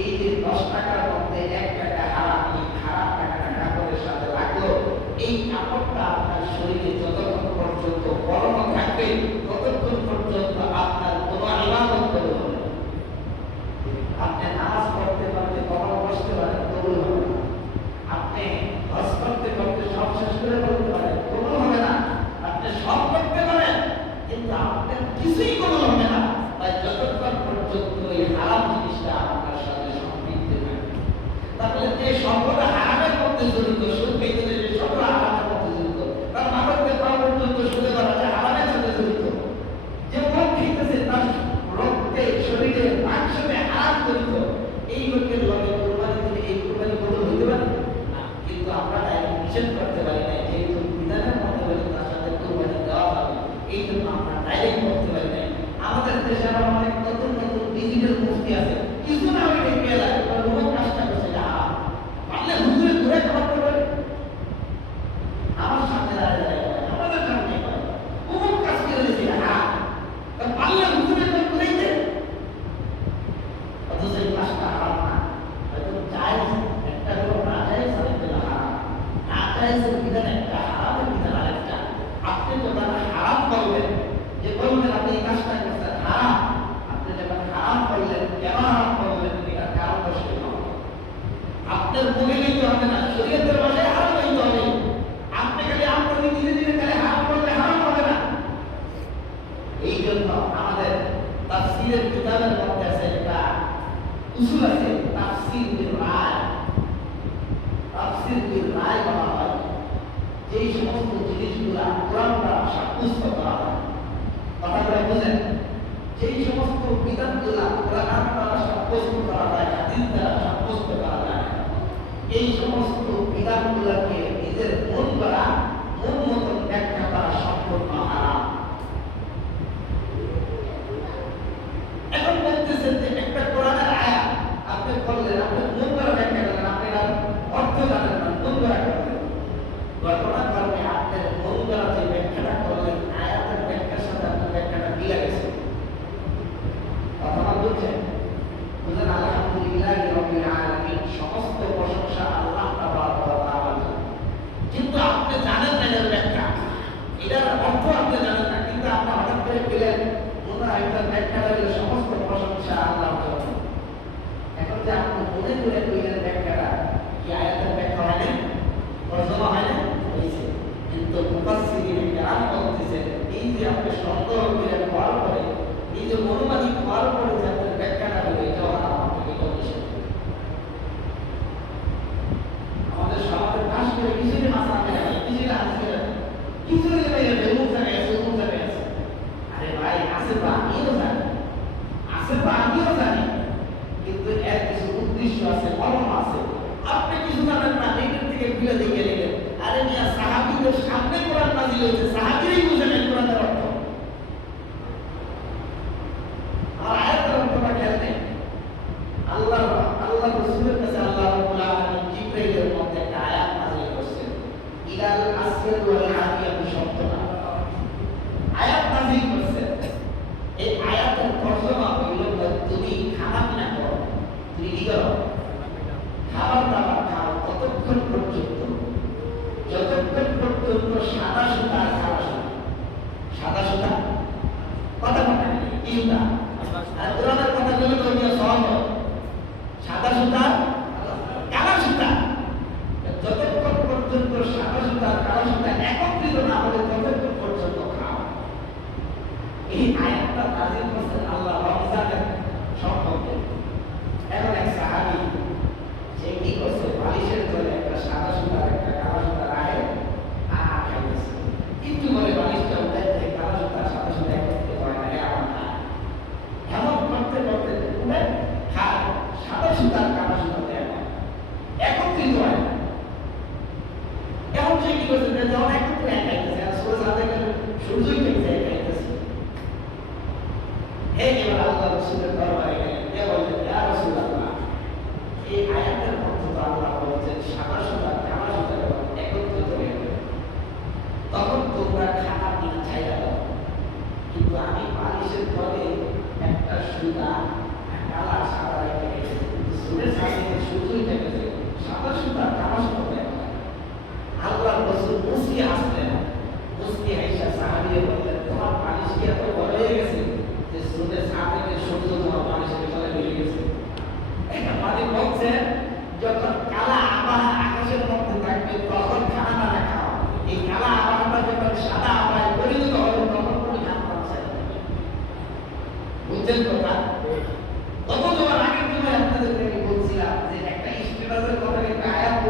এই যে 10 টাকার মধ্যে 1 টাকা হারাম, এই হারাম টাকাটা কাপড়ের সাথে লাগলো, এই কাপড়টা আপনার শরীরে যতক্ষণ পর্যন্ত গরমও থাকবে, ততক্ষণ পর্যন্ত আপনার কোনো ইবাদত কবুল হবে না। আপনি নামাজ পড়তে পারতে কবর বসতে পারেন, কবুল হবে না। আপনি হজ করতে করতে সব শেষ করে বলতে পারেন, কবুল হবে না। আপনি সব করতে পারেন, কিন্তু আপনার কিছুই কবুল হবে না। তাই যতক্ষণ পর্যন্ত এই হারাম জিনিসটা আপনার সাথে সম্পৃক্ত থাকবে। তাহলে যে সবগুলো হারামের মধ্যে জড়িত, সুদ খাইতে যে সবগুলো হারামের মধ্যে জড়িত, তার মাথাতে পা পর্যন্ত সুদে করা যায় হারামের সাথে জড়িত। যে মদ খাইতেছে তার রক্তে শরীরে মাংসতে হারাম জড়িত, এই লোকের লগে কোরবানি দিলে এই কোরবানি কবুল হইতে পারে না। কিন্তু আমরা ডাইরেক্ট নিষেধ করতে পারি না, যেহেতু বিধানের মধ্যে বলে তার সাথে কোরবানি দেওয়া হবে, এই জন্য আমরা ডাইরেক্ট করতে পারি না। আমাদের দেশে আবার অনেক নতুন নতুন ডিজিটাল মুফতি আছে, কিছু না আমি দেখে এলাম রোগ কাজটা করছে হারাম, পারলে হুজুরে ঘুরে খাবার করবে। আমার সামনে দাঁড়িয়ে আমাদের সামনে কোন কাজ করে দিয়েছে হারাম, পারলে হুজুরে ঘুরে দে। অথচ এই কাজটা হারাম না, হয়তো জায়েজ একটা হলো, না জায়েজ আরেকটা হারাম। না জায়েজের বিধান একটা, হারামের বিধান আরেকটা। আপনি যখন হারাম করবেন, যে বলবেন আপনি এই কাজটা করছেন হারাম, আপনি যখন হারাম করলেন, কেন হারাম করলেন এটার কারণ বসে আপনার মুখে নিতে হবে না, শরীয়তের ভাষায় হারাম হইতে হবে। আপনি খালি আপনি ধীরে ধীরে খালি হারাম করলে হারাম হবে না। এই জন্য আমাদের তাফসীরের কিতাবের মধ্যে আছে একটা উসুল আছে, তাফসীর বিল রায়। তাফসীর বিল রায় বলা হয় যেই সমস্ত জিনিসগুলা কোরআন দ্বারা সাব্যস্ত করা হয়, কথাগুলো বুঝেন, যেই সমস্ত বিধানগুলা কোরআন দ্বারা সাব্যস্ত করা যায়, হাদিস দ্বারা সাব্যস্ত করা যায়, এই সমস্ত বিধানগুলোকে নিজের মন দ্বারা মন মতন ব্যাখ্যা করা সম্পূর্ণ হারাম। এখন বলতেছেন যে একটা কোরআনের আয়াত আপনি বললেন, আপনি মন দ্বারা ব্যাখ্যা করলেন, আপনি অর্থ জানেন না, মন দ্বারা করলেন। ঘটনার কারণে আপনার মন দ্বারা যে ব্যাখ্যাটা করলেন, আয়াতের ব্যাখ্যার সাথে আপনার ব্যাখ্যাটা মিলে গেছে। কথা বলছেন বুঝলেন? আলহামদুলিল্লাহি রাব্বিল আলামিন, সমস্ত প্রশংসা আল্লাহ তাবারক ওয়া তাআলার। কিন্তু আপনি জানেন না এর ব্যাখ্যা, এটার অর্থ আপনি জানেন না, কিন্তু আপনি হঠাৎ করে পেলেন মনে হয় এটার ব্যাখ্যা হলো সমস্ত প্রশংসা আল্লাহর জন্য। এখন যে আপনি মনে করে কইলেন ব্যাখ্যাটা, কি আয়াতের ব্যাখ্যা হয় না, তর্জমা হয় না, হয়েছে। কিন্তু মুফাসসিরিন কেরাম বলতেছেন, এই যে আপনি সন্দেহ করে হওয়ার পরে, এই যে মনোমানিক হওয়ার পরে যে আপনার ব্যাখ্যাটা হলো, এটাও হারাম, এটাও নিষেধ। আমাদের সমাজের কাজ করে কিছুই মাথা মেরে হয়, কিছুই হাসি করে, কিছুই মেরে বেমুখ জায়গায় আছে, অমুক জায়গায় আছে। আরে ভাই, আছে তো আমিও জানি, আছে তো আমিও জানি, কিন্তু এর কিছু উদ্দেশ্য আছে, মর্ম আছে। আপনি কিছু জানেন না, এটার থেকে ফিরে দিয়ে গেলেন। আরে মিয়া, সাহাবীদের সামনে কোরআন নাযিল হয়েছে, সাহাবীরাই বুঝেন এই কোরআনের অর্থ। আর আয়াতের অর্থটা খেয়াল নেই। আল্লাহ রাসূলের কাছে আল্লাহ রাব্বুল আলামিন জিবরাইলের মধ্যে একটা আয়াত নাযিল করেছেন, ইলাল আসয়াদ ওয়াল আফিয়াত শব্দটা আয়াত নাযিল করেছেন। এই আয়াতের তর্জমা হইল, তুমি খানাপিনা করো, তুমি কি করো, খাবার দাবার খাও, ততক্ষণ পর্যন্ত যতক্ষণ পর্যন্ত সাদা সুতা আর কালো সুতা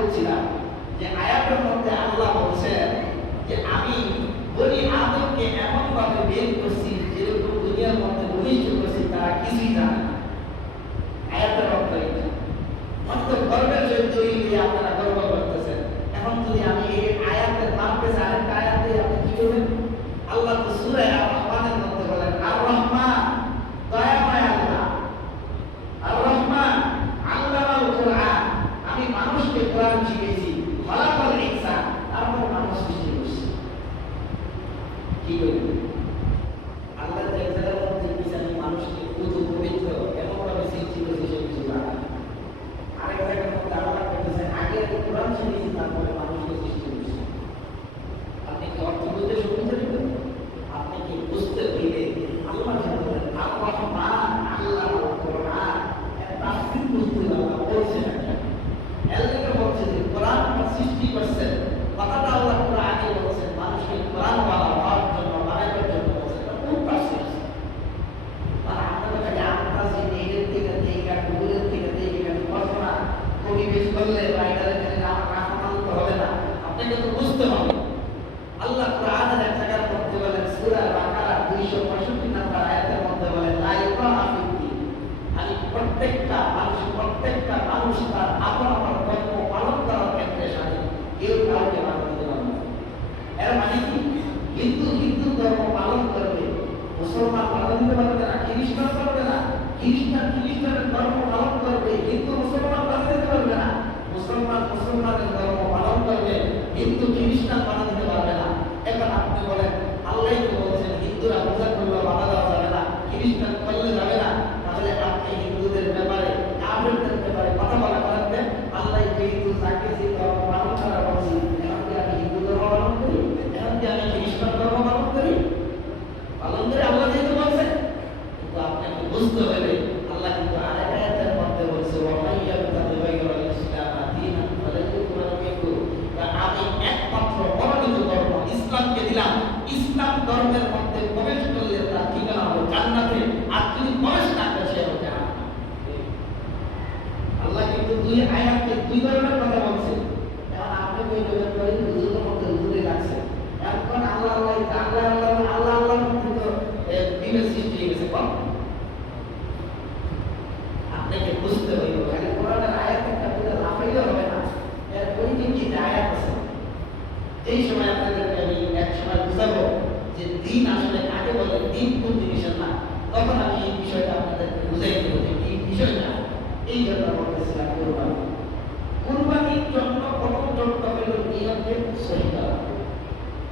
বলছিলাম যে আয়াতের মধ্যে আল্লাহ বলছেন যে আমি বনি আদমকে এমন ভাবে বের করছি যেরকম দুনিয়ার মধ্যে ভূমিষ্ঠ করছি তারা কিছুই জানে না। আয়াতের অর্থ এটা। অন্ত গর্বের সহিত দলিল দিয়ে আপনারা গর্ব করতেছেন। এখন যদি আমি এই আয়াতের নাম পেয়েছি আরেকটা আয়াত দিয়ে আপনি কি করবেন? আল্লাহ তো সূরা আর-রহমানের মধ্যে বলেন আর-রহমান দয়াময় আল্লাহ, আর-রহমান আল্লামাল কোরআন, আমি মানুষকে কোরআন শিখিয়েছি, খলাকাল ইনসান, তারপর মানুষ সৃষ্টি করছি। কি করবেন? আল্লাহ যে জায়গার মধ্যে আমি মানুষকে পুজো পবিত্র এমন ভাবে সৃষ্টি করেছি সে কিছু জানা না। আরেক জায়গার মধ্যে আল্লাহ বলতেছে আগে কোরআন শিখিয়েছি তারপরে মানুষকে সৃষ্টি করছি। আপনি কি অর্থ বুঝতে সুবিধা নেবেন? আপনি কি বুঝতে হইলে আল্লাহ বলেন আর-রহমান আল্লামাল কোরআন, এর তাফসীর বুঝতে আল্লাহ বলছেন না। এর থেকে বলছে যে কোরআন সৃষ্টি করছেন, কথাটা আল্লাহ কোরআনে বলছেন মানুষকে কোরআন ওয়ালা হওয়ার জন্য বানানোর জন্য বলছেন। এটা কোন তাফসীর? আর আপনারা খালি আন্তাজি নেটের থেকে দেখা গুগলের থেকে দেখা কল্পনা কবি বেশ করলে রাইটারের খালি নাম রাখতে হবে না, আপনাকে তো বুঝতে হবে। আল্লাহ কোরআনের এক জায়গার মধ্যে বলেন সূরা বাকারা 265 নম্বর আয়াতের মধ্যে বলেন লা ইকরাহা ফিদ্দীন, আমি প্রত্যেকটা মানুষ তার আপন আপন ধর্ম পালন করার ক্ষেত্রে স্বাধীন, কেউ কাউকে বাধা দিতে পারবে না। এর মানে কি? হিন্দু ধর্ম পালন করবে, মুসলমান বাধা দিতে পারবে না, খ্রিস্টান পারবে না, খ্রিস্টানের ধর্ম পালন করবে, হিন্দু মুসলমান বাধা দিতে পারবে না, মুসলমানের ধর্ম পালন করবে, হিন্দু খ্রিস্টান বাধা দিতে পারবে না। এখন আপনি বলেন আল্লাহই তো বলছেন হিন্দুরা পূজা করলে বাধা দেওয়া যাবে না, খ্রিস্টান করলে যাবে না, তাহলে আপনি হিন্দুদের ব্যাপারে কাফেরদের ব্যাপারে কথা বলা করাতে আল্লাহ যেহেতু তাকে যে ধর্ম পালন করা বলছি, এখন কি আমি হিন্দু ধর্ম পালন করি? এখন কি আমি খ্রিস্টান ধর্ম পালন করি? আল্লাহ যেহেতু বলছেন, কিন্তু আপনাকে বুঝতে হবে আল্লাহ কিন্তু আরেক আয়াতের মধ্যে বলছে আমি একমাত্র মনোনীত ধর্ম ইসলামকে দিলাম, ইসলাম ধর্মের মধ্যে প্রবেশ করলে তার ঠিকানা হবে জান্নাতে, আর যদি প্রবেশ না করে সে হবে জাহান্নামে। আল্লাহ কিন্তু দুই আয়াতে দুই ধরনের কথা বলছে। এখন আপনি ওই ধরনের করে হুজুরের মধ্যে হুজুরে লাগছে, এখন আল্লাহ মধ্যে তো দিনের সৃষ্টি হয়ে গেছে। কম আপনাকে বুঝতে হইব, খালি কোরআনের আয়াত একটা পুরো লাফাইলে হবে না, এর পরিপ্রেক্ষিতে যে আয়াত আছে এই সময় আপনাদেরকে আমি এক সময় বুঝাবো যে দিন আসলে কাকে বলে, দিন কোন জিনিসের না, তখন আমি এই বিষয়টা আপনাদেরকে বুঝাই দেবো যে এই বিষয়টা। এই জন্য বলতেছিলাম কুরবানির জন্য প্রথম যোগ্য হইল নিয়মকে সহি করা।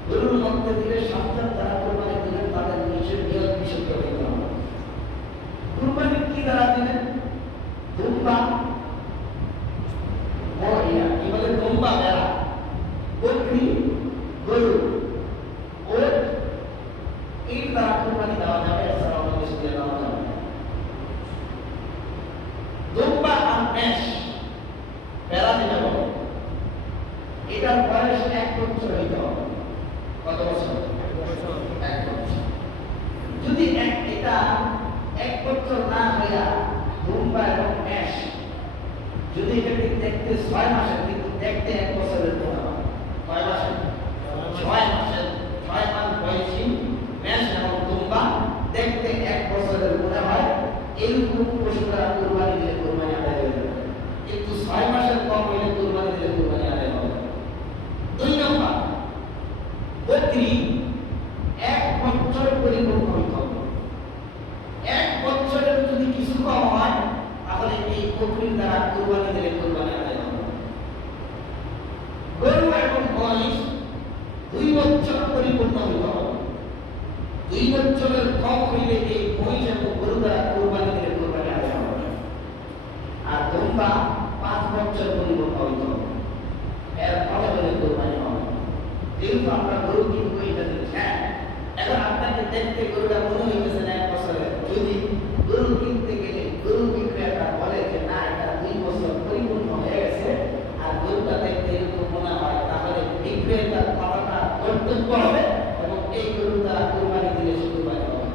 গরুর মধ্যে দিলে সন্তান যারা কুরবানি দিলেন তাদের নিজের নিয়ত বিশুদ্ধ হইতে হবে। কুরবানি কি দ্বারা দিলেন? দুম্বা, কি বলে দুম্বা, ভেড়া, বকরি, গরু, ওট, এর দ্বারা কুরবানি দেওয়া যাবে, এছাড়া অন্য কিছু দিয়ে দেওয়া যাবে না। দুম্বা আর মেষ, ভেড়া যেটা বলে, এটার বয়স 1 বছর হইতে হবে। কত বছর? 1 বছর। যদি এটা 1 বছর না হইয়া দুম্বা এবং মেষ যদি এটাকে দেখতে 6 মাসের, কিন্তু দেখতে 1 বছরের মতো হয়। 6 মাসের 6 মাস বয়সী মেষ এবং দুম্বা দেখতে 1 বছরের মনে হয়, এরকম পশুরা কুরবানি দিলে কুরবানি আদায় হয়ে যাবে। কিন্তু 6 মাসের কম হইলে কুরবানি দিলে কুরবানি আদায় হবে। 2 নম্বর, বকরি 1 বছর পরিপূর্ণ হইতে হবে। 1 বছরের যদি কিছু কম হয় তাহলে এই বকরির দ্বারা কুরবানি দিলে কুরবানি আদায় হবে। গরু এবং মহিষ 2 বছর পরিপূর্ণ হইতে হবে। 2 বছরের কম হইলে এই মহিষ এবং গরু দ্বারা কুরবানি দিলে কুরবানি আদায় হবে। আর দুম্বা 5 বছর পরিপূর্ণ হইতে হবে, এর ফলে হলে কুরবানি হবে। যেহেতু আমরা গরু কিনবো এটা হ্যাঁ, এখন আপনাকে দেখতে গরুটা মনে হইতেছে না 1 বছরের, যদি গরু কিনতে গেলে গরু বিক্রেতা বলে যে না এটা 2 বছর পরিপূর্ণ হয়ে গেছে আর গরুটা দেখতে এরকম মনে হয়, তাহলে বিক্রেতার কথাটা কর্তব্য হবে এবং এই গরু দ্বারা কুরবানি দিলে সে কুরবানি হবে।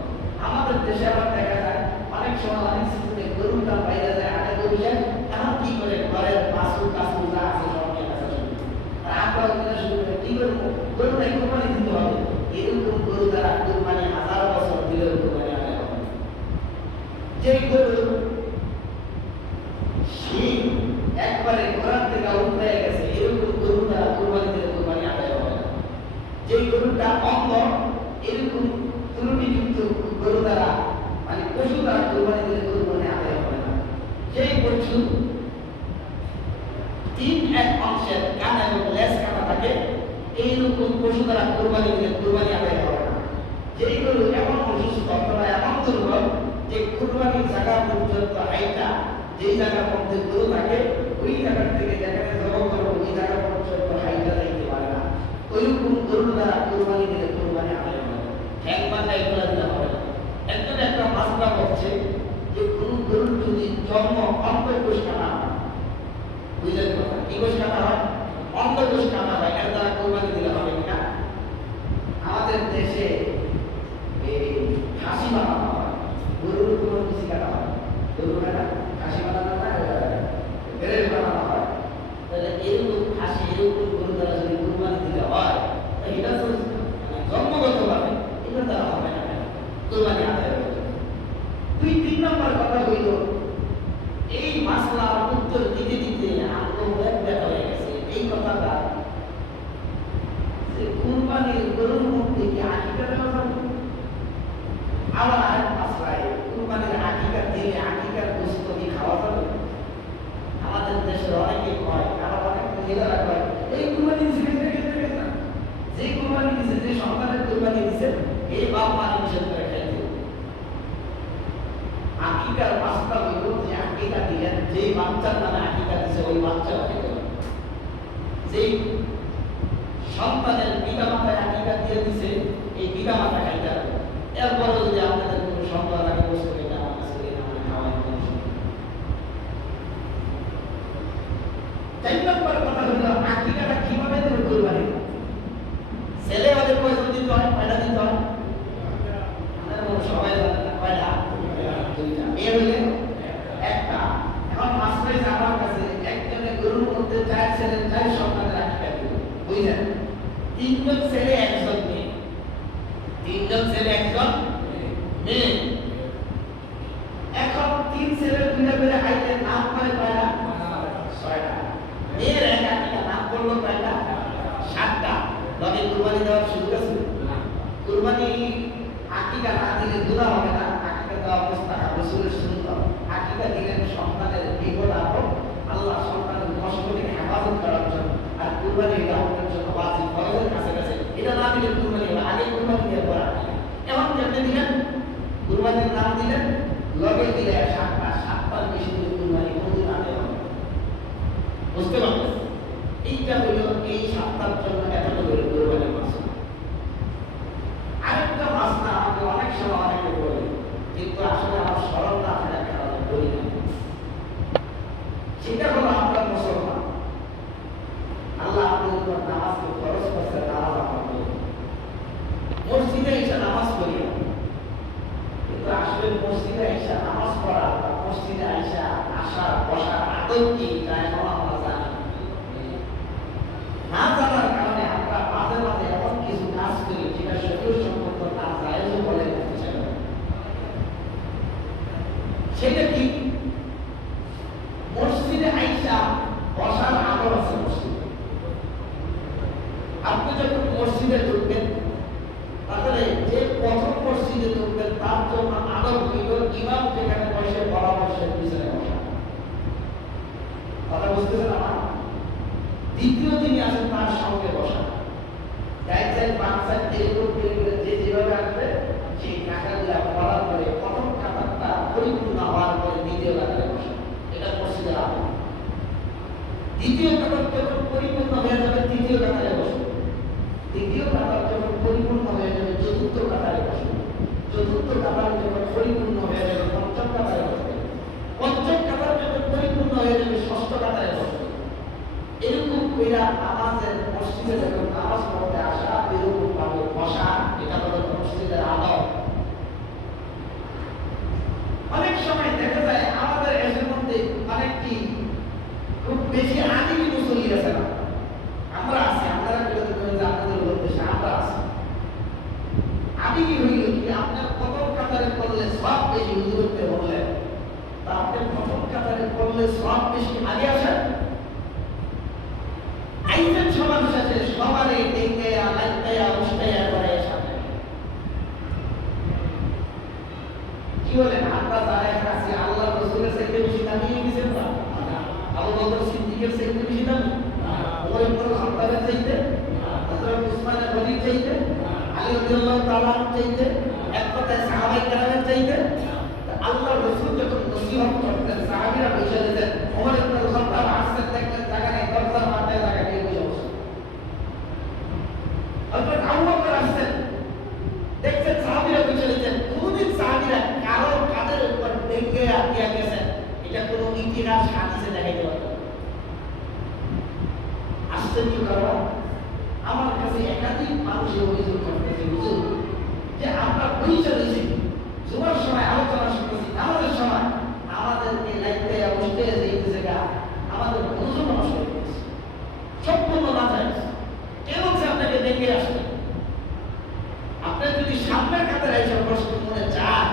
আমাদের দেশে আবার দেখা যায় অনেক সময় অনেক সিস্টেমে গরুটা বাইরে যায়, আগে গরু যায়, এখন কি করে ঘরের বাছুর কাছুর যা আছে সব গরু নাই কুরবানি দিতে হবে, এরকম গরু দ্বারা কুরবানি 1000 বছর দিলেও কুরবানি আদায় হবে না। যে গরু শিং একবারে ঘোড়ার থেকে উঠে গেছে, এরকম গরু দ্বারা কুরবানি দিলে কুরবানি আদায় হবে না। যে গরুটা অন্ধ, এরকম ত্রুটিযুক্ত গরু দ্বারা মানে পশু দ্বারা কুরবানি দিলে কুরবানি আদায় হবে না। যেই পশু 3/1 অংশের কান এবং লেজ কাটা থাকে, এইরকম পশু দ্বারা কুরবানি দিলে কুরবানি আদায় হবে না। যেই গরু এমন অসুস্থ অথবা এমন দুর্বল যে কুরবানির জায়গা পর্যন্ত হাইটা, যেই জায়গার মধ্যে গরু থাকে ওই জায়গার থেকে যেখানে জবাব করবো ওই জায়গা পর্যন্ত হাইটা যাইতে পারে না, ওইরকম গরু দ্বারা কুরবানি দিলে কুরবানি আদায় হবে না। ঠ্যাং বান্ধা এগুলো দিলে হবে না। একজন একটা মাসলা বলছে যে কোন গরুর যদি জন্ম অন্তর্কোষ কাটা হয়, বুঝলেন কথা, কি কোষ কাটা হয়? অন্তর্কোষ কাটা হয়, এর দ্বারা কুরবানি দিলে হবে কিনা? আমাদের দেশে এই খাসি বানানো হয়, গরুর কোনো কিছু কাটা হয়, গরু কাটা খাসি বানানো হয়, বেরেস বানানো হয়। তাহলে এরকম খাসি এরকম গরু দ্বারা যদি কুরবানি দিতে হয়, এটা তো জন্মগতভাবে এটা দ্বারা হবে না, কুরবানি আদায় হবে। 2-3 নম্বর কথা হইল, এই মাসলার উত্তর দিতে দিতে আগ্রহ ব্যাখ্যা হয়ে গেছে এই কথাটা যে কুরবানির গরুর মধ্যে কি আকিকা দেওয়া যাবে? আবার আরেক মাসলায় কুরবানির আকিকা দিলে আকিকার গোশত কি খাওয়া যাবে? আমাদের দেশের অনেকে কয়, আবার অনেক মহিলারা কয় এই কুরবানি দিছে না, যে কুরবানি দিছে, যে সন্তানের কুরবানি দিছে এই বাপ মা নিষেধ করে খাইতে। আকিকার মাসলা হইল যে আকিকা দিলেন যেই বাচ্চার নামে আকিকা দিছে ওই বাচ্চারা খেতে হবে। যেই সন্তানের পিতা মাতায় আকিকা দিয়ে দিছে এই পিতা মাতা খাইতে হবে। এরপরে যদি আপনাদের কোনো সন্তান আগে বসে এটা আমার কাছে মানে খাওয়াই কোনো সমস্যা। 4 নম্বর কথা হইল আকিকাটা কিভাবে দেবে কুরবানি? ছেলে হলে কয়জন দিতে হয়? কয়টা দিতে হয়? আমাদের সবাই জানে না কয়টা? 2টা। মেয়ে হইলে একটা। এখন মাসলাই আমার কাছে একজনের গরুর মধ্যে 4 ছেলে 4 সন্তানের আকিকা দিবে, বুঝলেন? 3 জন ছেলে 1 জন মেয়ে, 3 জন ছেলে 1 জন মেয়ে। এখন 3 ছেলের 2টা করে আইলে নাম করে কয়টা? 6টা। মেয়ের এক আকিকা নাম করলো কয়টা? 7টা। লগে কুরবানি দেওয়ার সুযোগ আছে? কুরবানি আকিকা না দিলে গুনাহ হবে না, আকিকা দেওয়া মুস্তাহাব, রাসূলের সুন্নাত। আকিকা দিলেন সন্তানের বিপদ আপদ, আল্লাহ সন্তানের কষ্ট থেকে হেফাজত করার জন্য। আর কুরবানি এটা আপনার জন্য ওয়াজিব, ফরজের কাছাকাছি। এটা না দিলে কুরবানি হবে, আগে কুরবানি দিয়ে পর আকিকা। এখন কেমনে দিলেন? কুরবানির নাম দিলেন, লগে দিলে 7টার বেশি দিলে কুরবানি কোনদিন আদায় হবে না। বুঝতে পারছেন? এইটা হলো এই 7টার জন্য এতটা করে কুরবানির মাসলা। আরেকটা মাসলা আমাকে অনেক সময় অনেকে বলে, কিন্তু আসলে আমার স্মরণ না থাকার কারণে বলি না। সেটা হলো আপনার মুসলমান, আল্লাহ আপনার উপর নামাজকে খরচ করছে, নামাজ আমরা করি, মসজিদে এসে নামাজ করি, কিন্তু আসলে মসজিদে এসে নামাজ পড়া বা মসজিদে এসে আসা বসা আদৌ কি তা এখন আমরা জানি না। জানার কারণে আমরা মাঝে মাঝে এমন কিছু কাজ করি যেটা শরীর সম্পর্ক না জায়েজ বলে সেটা কি? মসজিদে আইসা বসার আদর আছে মসজিদে। আপনি যখন মসজিদে ঢুকবেন তাহলে যে প্রথম মসজিদে ঢুকবেন তার জন্য আদর হইল ইমাম যেখানে বসে পরামর্শের পিছনে বসা। কথা বুঝতেছেন আমার? দ্বিতীয় যিনি আছেন তার সঙ্গে বসা, ডাইন সাইড বাম সাইড এরকম যে যেভাবে আসবে সেই কাঁটাগুলা পড়ার পরে প্রথম কাতারটা পরিপূর্ণ হওয়ার পরে দ্বিতীয় কাতারে বসা, এটা মসজিদের আদব। দ্বিতীয় কাতার যখন পরিপূর্ণ হয়ে যাবে তৃতীয় কাতারে বসবে, তৃতীয় কাতার যখন পরিপূর্ণ হয়ে যাবে চতুর্থ কাতারে বসবে, চতুর্থ কাতার যখন পরিপূর্ণ হয়ে যাবে পঞ্চম কাতারে বসবে, পঞ্চম কাতার যখন পরিপূর্ণ হয়ে যাবে ষষ্ঠ কাতারে বসবে। এরকম কইরা নামাজের মসজিদে যখন নামাজ পড়তে আসা এরকম ভাবে বসা, এটা হলো মসজিদের আদব। অনেক সময় দেখা যায় আমাদের দেশের মধ্যে অনেক কি খুব বেশি আদিমি মুসল্লি আছে না, আমরা আছি, আপনারা বলে দেবেন যে আপনাদের দেশে সবারই ডেকে লাগতে উষ্টাইয়া করে সামনে কি বলেন আমরা যারা কাছে আল্লাহ রাসূলের চাইতে বেশি দামি হয়ে গেছেন না আবু বকর সিদ্দিকের চাইতে বেশি দামি ওমর ইবনে খাত্তাবের চাইতে হযরত উসমান গনির চাইতে আলী রাদিয়াল্লাহু তাআলা চাইতে এক কথায় সাহাবায়ে কেরামের চাইতে আল্লাহ রাসূল যখন নসিহত করতেন সাহাবীরা বসে যেতেন ওমর ইবনে খাত্তাব আসতে দেখলেন জায়গা নেই দরজার মাথায় জায়গা দিয়ে বসে বসে হযরত আবু বকর আসতেন দেখছেন সাহাবীরা বসে যেতেন কোনদিন সাহাবীরা কারো কাদের উপর ডেকে আটকে গেছেন এটা কোনো ইতিহাস হাদিসে দেখাইতে পারবে না আশ্চর্য কারণ আমার কাছে একাধিক মানুষ অভিযোগ করতেছে হুজুর যে আমরা বইসা রয়েছি জুমার সময় আলোচনা শুনতেছি আমাদের সময় আমাদেরকে লাইতে বসতে যেতেছে গা আমাদের মনোযোগ নষ্ট হয়ে গেছে সম্পূর্ণ না যায় কে বলছে আপনাকে দেখে আসবে আপনি যদি সামনের কাতারে এসে বসতে মনে চান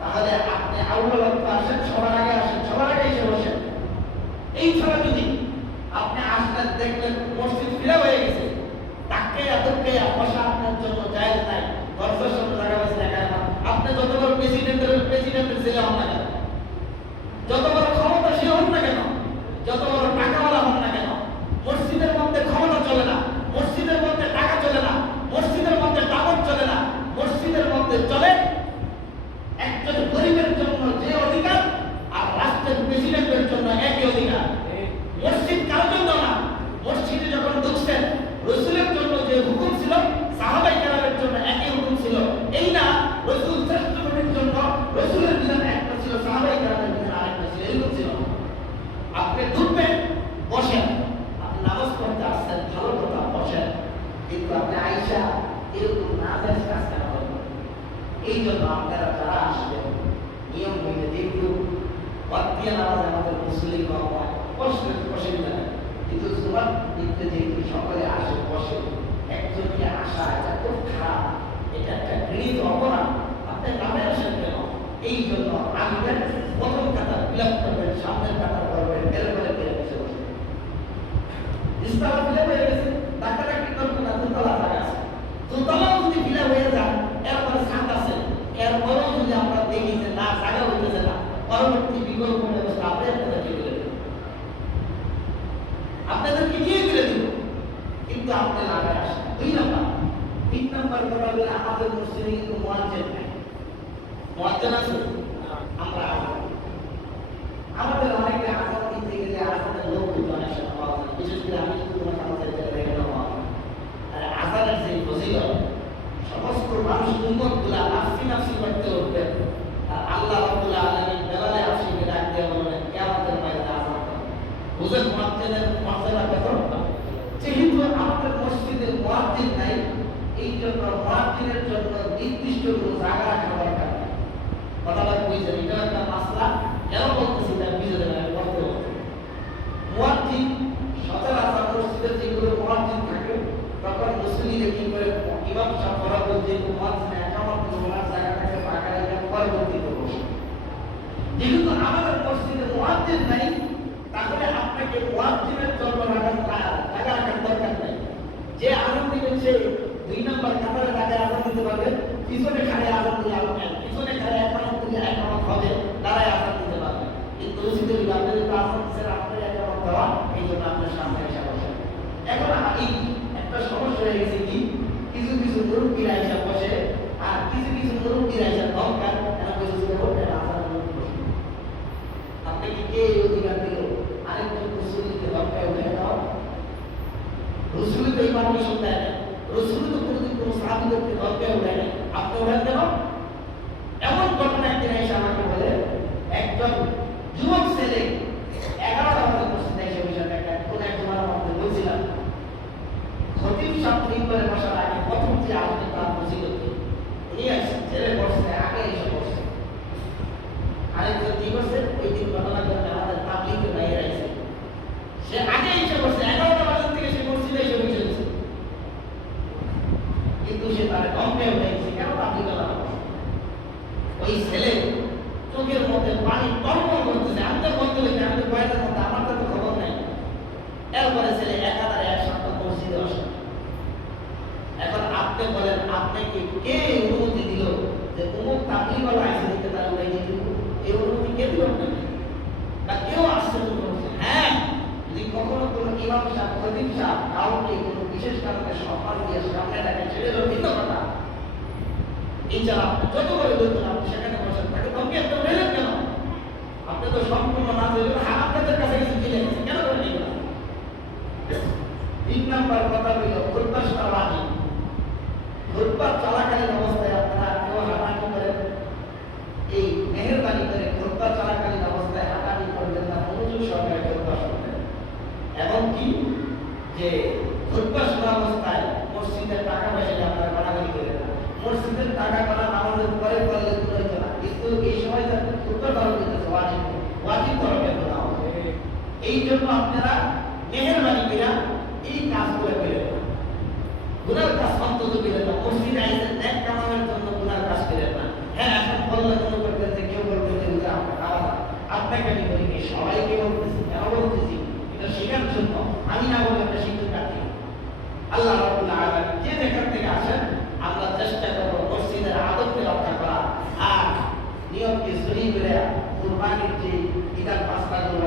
তাহলে আপনি আউ্বাল আসেন সবার আগে আসেন সবার আগে এসে বসেন এই ছাড়া যদি আপনি আসলেন দেখলেন মসজিদ ফিরা হয়ে গেছে তাকে এতকে বসা আপনার জন্য জায়েজ নাই দরজার সামনে জায়গা বেশি দেখায় না আপনি যত বড় প্রেসিডেন্টের ছেলে হন না কেন যত বড় ক্ষমতাশীল হন না কেন যত বড় টাকাওয়ালা হন না কেন মসজিদের মধ্যে ক্ষমতা চলে না মসজিদের মধ্যে টাকা চলে না মসজিদের মধ্যে দাবত চলে না মসজিদের মধ্যে চলে একজন গরিবের জন্য যে অধিকার আর রাষ্ট্রের প্রেসিডেন্টের জন্য একই অধিকার মসজিদ কার জন্য না মসজিদে যখন ঢুকছেন রাসূলের জন্য যে হুকুম ছিল সাহাবায়ে কেরামের জন্য একই হুকুম ছিল এই না রাসূল শ্রেষ্ঠ নবীর জন্য রাসূলের বিধান একটা ছিল সাহাবায়ে কেরামের বিধান আরেকটা ছিল এরকম ছিল আপনি ঢুকবেন বসেন আপনি নামাজ পড়তে আসছেন ভালো কথা বসেন কিন্তু আপনি আয়েশা এরকম না যায় কাজ কেন করবেন এই জন্য আপনারা যারা আসবেন নিয়ম মেনে দেখুন বাদ দিয়ে নামাজ আমাদের মুসলিম কম হয় অসুবিধা নেই কিন্তু জুমার দিনতে যেহেতু সকলে আসে বসে একজনকে আসা এটা খুব খারাপ এটা একটা ঘৃণিত অপরাধ আপনি নামে আসেন কেন এই জন্য আসবেন প্রথম কাতার ফিলাপ করবেন সামনের কাতার করবেন এরপরে বেড়ে বসে বসবেন ইস্তালা ফিলাপ হয়ে গেছে ডাকাডাকি করবেন না দোতলা জায়গা আছে দোতলাও যদি ফিলাপ হয়ে যান এরপরে ছাদ আছে এরপরেও যদি আমরা দেখি যে না জায়গা হইতেছে না পরবর্তী বিকল্প ব্যবস্থা আপনি আপনাদেরকে দিলে আপনাদেরকে নিয়ে দিলে দিব কিন্তু আপনি লাগায় আসেন 2 নাম্বার 3 নাম্বার কথা হলো আমাদের মসজিদে কিন্তু মুয়াজ্জিন নাই মুয়াজ্জিন আছে আমরা আমাদের অনেকে আযান দিতে গেলে আযানের লোক অনেক সময় পাওয়া যায় বিশেষ করে আমি যদি তোমার আমাদের জায়গায় গেলাম আর আযানের যে ফজিলত সমস্ত মানুষ উম্মতগুলা নাফসি করতে উঠবেন আর আল্লাহ রাব্বুল আলামিন বেলালে আসিকে ডাক দিয়ে বলেন কিয়ামতের ময়দানে আযান বুঝেন মুয়াজ্জিনের মর্যাদা কত যেহেতু আমাদের মসজিদে মুয়াজ্জিন নাই এই জন্য মুয়াজ্জিনের জন্য নির্দিষ্ট কোনো জায়গা রাখা দরকার নেই কথাটা বুঝছেন এটা একটা মাসলা কেন বলতেছি না বুঝে দেবেন বলতে মুয়াজ্জিন সচরাচর মসজিদে যেগুলো মুয়াজ্জিন থাকে তখন মুসল্লিরা কি করে ইমাম সাহেব বরাবর যে মুয়াজ্জিন একামত করার জায়গাটাকে ফাঁকা রেখে পরবর্তীতে বসে যেহেতু আমাদের মসজিদে মুয়াজ্জিন নাই তাহলে আপনাকে মুয়াজ্জিনের জন্য জায়গা রাখার দরকার নাই যে আযান দিবেন সে 2 নাম্বার কাতারে দাঁড়িয়ে আযান দিতে পারবে পিছনে খাড়ে আযান দিলে পিছনে খাড়ে একামত দিলে একামত হবে দাঁড়ায় আযান দিতে পারবে কিন্তু মসজিদে আপনাদের আযান দিচ্ছেন আপনাদের একামত দেওয়া এই জন্য আপনার সামনে এসে বসে এখন এই একটা সমস্যা হয়ে গেছে কি কিছু কিছু মুরব্বীরা এসে বসে আর কিছু কিছু মুরব্বীরা এসে দরকার এরা বসে আযান আপনি কি কে অধিকার দিল আরেকজন মুসলিমকে দরকার উঠে দাও রসুল তো এই পারমিশন দেয় না রসুল তো কোনোদিন কোনো সাহাবীদেরকে দরকার উঠে না আপনি উঠেন কেন এমন ঘটনা একদিন এসে আমাকে বলে একজন যুবক ছেলে 11টা বাজে মসজিদে এসে বসে একটা কোন এক জমার মধ্যে বলছিলাম খতিব সাহেব মিম্বরে বসার আগে প্রথম যে আসবে তার ফজিলত উনি আসছেন ছেলে বসছে আগে এসে বসছে আরেকজন কি করছে ওই দিন ঘটনা করে আমাদের তাবলীগের বাইরে আছে সে আগে এসে বসছে 11টা বাজে থেকে সে মসজিদে এসে বসেছে কিন্তু সে তার কমে উঠে গেছে কেন তাবলীগ করা ওই ছেলে চোখের মধ্যে পানি টলমল করতেছে আমি তো বলতে হইতে আমি তো বয়ানের মধ্যে আমার তো খবর নাই এরপরে ছেলে একাধারে এক সপ্তাহ মসজিদে আসে আপনি বলেন আপনাকে কে অনুমতি দিল যে অমুক তাবলীগওয়ালা আইসে দিতে তার উড়াই দিতে? এই অনুমতি কে দিল আপনাকে? বা কেউ আশ্চর্য করছে? হ্যাঁ, যদি কখনো কোনো ইমাম সাহেব, খতিব সাহেব কাউকে কোনো বিশেষ কারণে সম্মান দিয়ে সামনে রাখে, ছেড়ে দেওয়ার ভিন্ন কথা। ইনশাআল্লাহ আপনি যত করে বলবেন আপনি সেখানে বসেন, তাকে ধমকি একটা উঠাইলেন কেন? আপনি তো সম্পূর্ণ না হইলেও আপনাদের কাছে কিছু চলে গেছে, কেন করেন এগুলো? 3 নাম্বার কথা হইল খুতবা শোনাবানি। খুতবা চলাকালীন অবস্থায় আপনারা কেউ হাঁটাহাঁটি করেন, এই মেহেরবানি করে খুতবা চলাকালীন অবস্থায় হাঁটাহাঁটি করবেন না, মনোযোগ সহকারে খুতবা শুনবেন। এমনকি যে খুতবা শোনা অবস্থায় মসজিদের টাকা পয়সা আপনারা বাড়াবাড়ি করেন না। মসজিদের টাকা করা নামাজের পরে করলে কোনো হইতো না, কিন্তু এই সময় যাতে খুতবা তরফ দিতেছে ওয়াজিব তরফে করা হবে। এই জন্য আপনারা মেহেরবানি করে এই কাজগুলো করেন না, গুনার কাজ অন্তত করেন না। মসজিদে আইসেন নেক কামানোর জন্য গুনার কাজ করেন না। হ্যাঁ, এখন বললে মনে করবেন যে কেউ বলবেন যে হুজুর আপনার আলাদা, আপনাকে আমি বলি কি সবাইকে বলতেছি, কেন বলতেছি? এটা শেখার জন্য। আমি না বলে আমরা শিখতে পারি। আল্লাহ রাব্বুল আলামিন যে যেখান থেকে আসেন আমরা চেষ্টা করব মসজিদের আদবকে রক্ষা করা আর নিয়মকে সহি করে কুরবানির যে ঈদের পাঁচটা গুলো